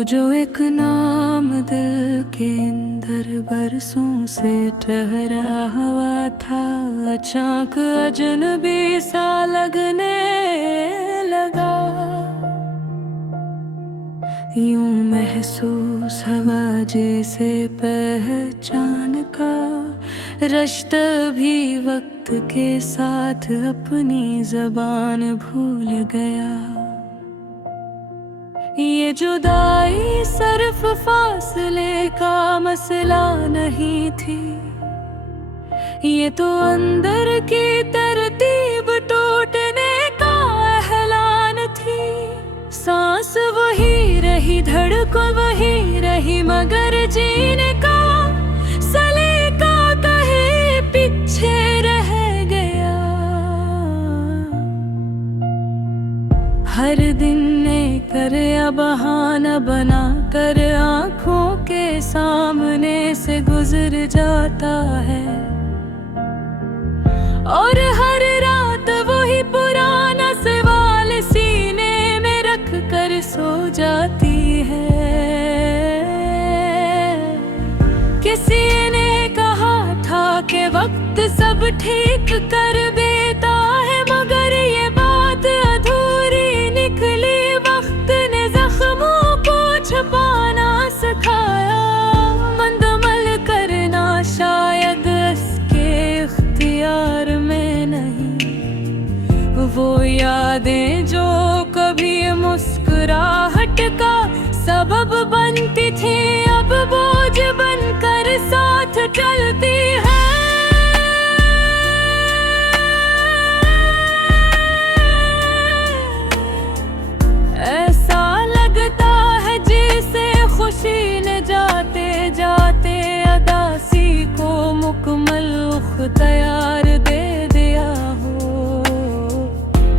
जो एक नाम दिल के अंदर बरसों से ठहरा हुआ था, अचानक अजनबी सा लगने लगा। यूं महसूस हवा जैसे पहचान का रिश्ता भी वक्त के साथ अपनी जबान भूल गया। ये जुदाई सिर्फ फासले का मसला नहीं थी, ये तो अंदर की तरतीब टूटने का ऐलान थी। सांस वही रही, धड़कन वही रही, मगर जीने का सलीका कहीं पीछे रह गया। हर दिन कर या बहाना बना कर आँखों के सामने से गुजर जाता है, और हर रात वही पुराना सवाल सीने में रख कर सो जाती है। किसी ने कहा था कि वक्त सब ठीक कर देता है, मगर ये बात अधूरी निकली। छुपाना सिखाया, मंदमल करना शायद इसके इख्तियार में नहीं। वो यादें जो कभी मुस्कुराहट का सबब बनती थी, अब बोझ बनकर साथ चलती है। खुशी ने जाते जाते अदासी को मुकम्मल तैयार दे दिया हो।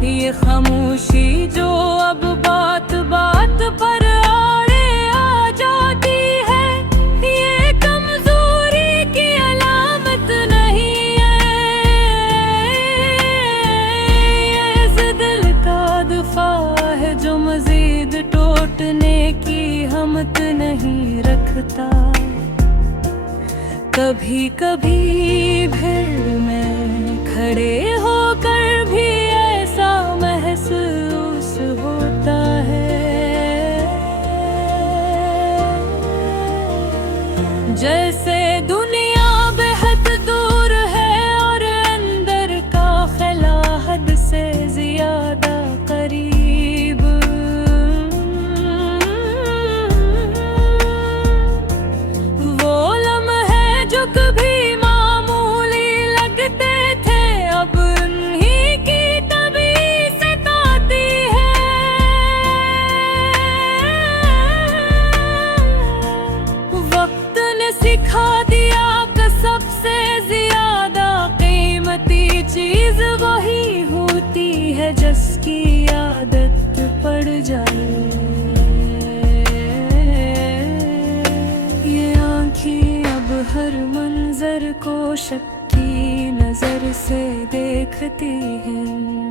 ये खामोशी जो अब बात बात पर आड़े आ जाती है, ये कमजोरी की अलामत नहीं है। ये इस दिल का दफा है जो मजीद टूटने की हिम्मत नहीं रखता। कभी कभी भीड़ में खड़े होकर भी ऐसा महसूस होता है, जैसे दुनिया बेहद दूर है और अंदर का खला हद से ज्यादा करीब। कभी मामूली लगते थे, अब उन्हीं की तभी सताती है। वक्त ने सिखा दिया कि सबसे ज्यादा कीमती चीज वही होती है जिसकी आदत पड़ जाए। ये आँखें अब हर मंजर को शक की नजर से देखती हैं,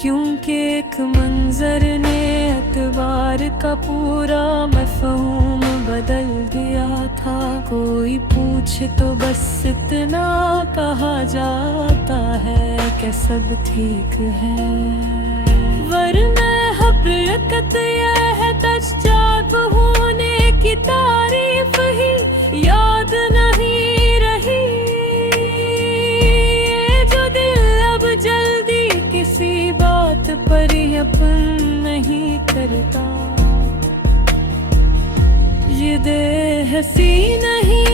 क्योंकि एक मंजर ने एतबार का पूरा मफ़हूम बदल दिया था। कोई पूछे तो बस इतना कहा जाता है कि सब ठीक है, वरना हकीकत यह है तज्जाब होने की तारीफ ही याद नहीं रही। जो दिल अब जल्दी किसी बात पर यकीन नहीं करता, ये देह हसी नहीं,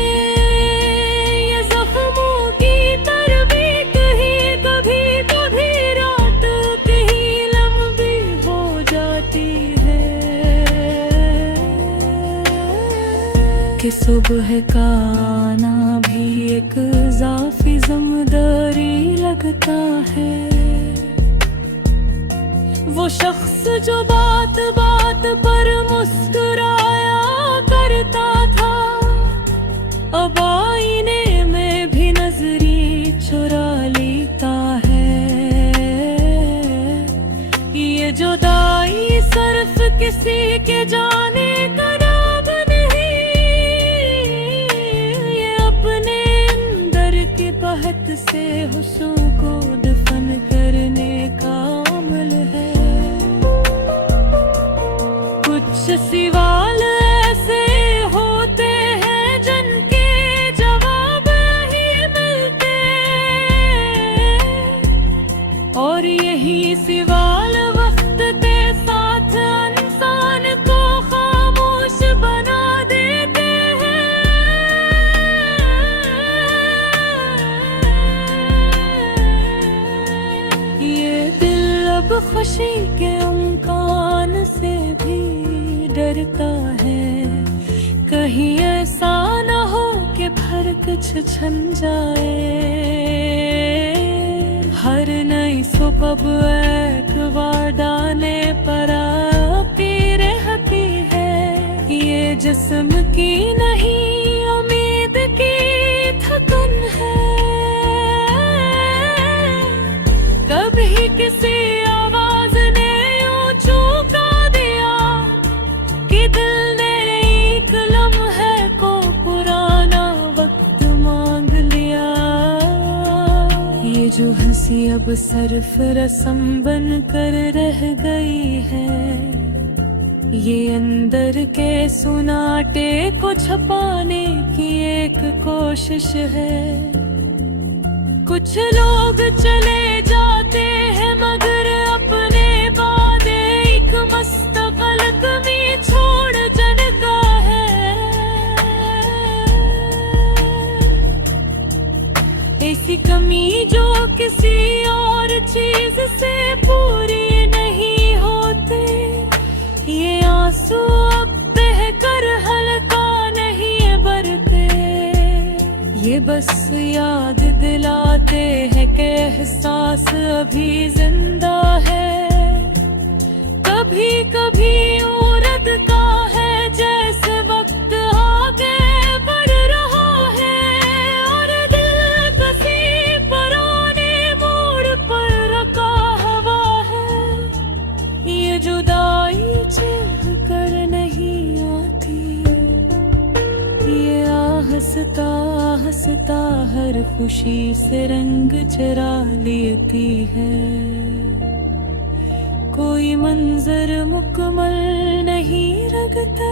ये जख्मों की तरबीत ही कभी कभी रात कहीं लंबी हो जाती है। कि सुबह का आना भी एक इज़ाफ़ी ज़िम्मेदारी लगता है। वो शख्स जो बात बात पर मुस्कुराया करता था, अब आईने में भी नजरी चुरा लेता है। ये जुदाई सिर्फ किसी के जाने का नाम नहीं, ये अपने अंदर की बहत से हुस्न को दफन करने का अमल है। कुछ सवाल ऐसे होते हैं जिनके जवाब नहीं मिलते, और यही सवाल वक्त के साथ इंसान को खामोश बना देते हैं। ये दिल अब खुशी के इम्कान से भी डरता है, कहीं ऐसा न हो कि फर्क छन जाए। हर नई सुबह एक वादाने पर आती रहती है, ये जिस्म की नहीं उम्मीद की थकन है। कभी किसी आवाज ने यूं चौंका दिया कि दिल ने एक लम्हे को पुराना वक्त मांग लिया। ये जो हंसी अब सिर्फ रस्म बन कर रह गई है, ये अंदर के सुनाटे को छुपाने की एक कोशिश है। कुछ लोग चले जाते हैं मगर अपने बाद एक मुस्तकल कमी छोड़ जाता है। ऐसी कमी जो किसी और चीज से पूरी नहीं होती, ये आंसू अब बह कर हल्का नहीं बरते, ये बस याद दिलाते हैं कि एहसास अभी जिंदा है। कभी कभी औरत का है जैसे वक्त आगे बढ़ रहा है, और दिल किसी पुराने मोड़ पर रखा हुआ है। ये जुदाई चल कर नहीं आती, ये हंसता हंसता हर खुशी से रंग चरा लेती है। कोई मंजर मुकम्मल नहीं रखता।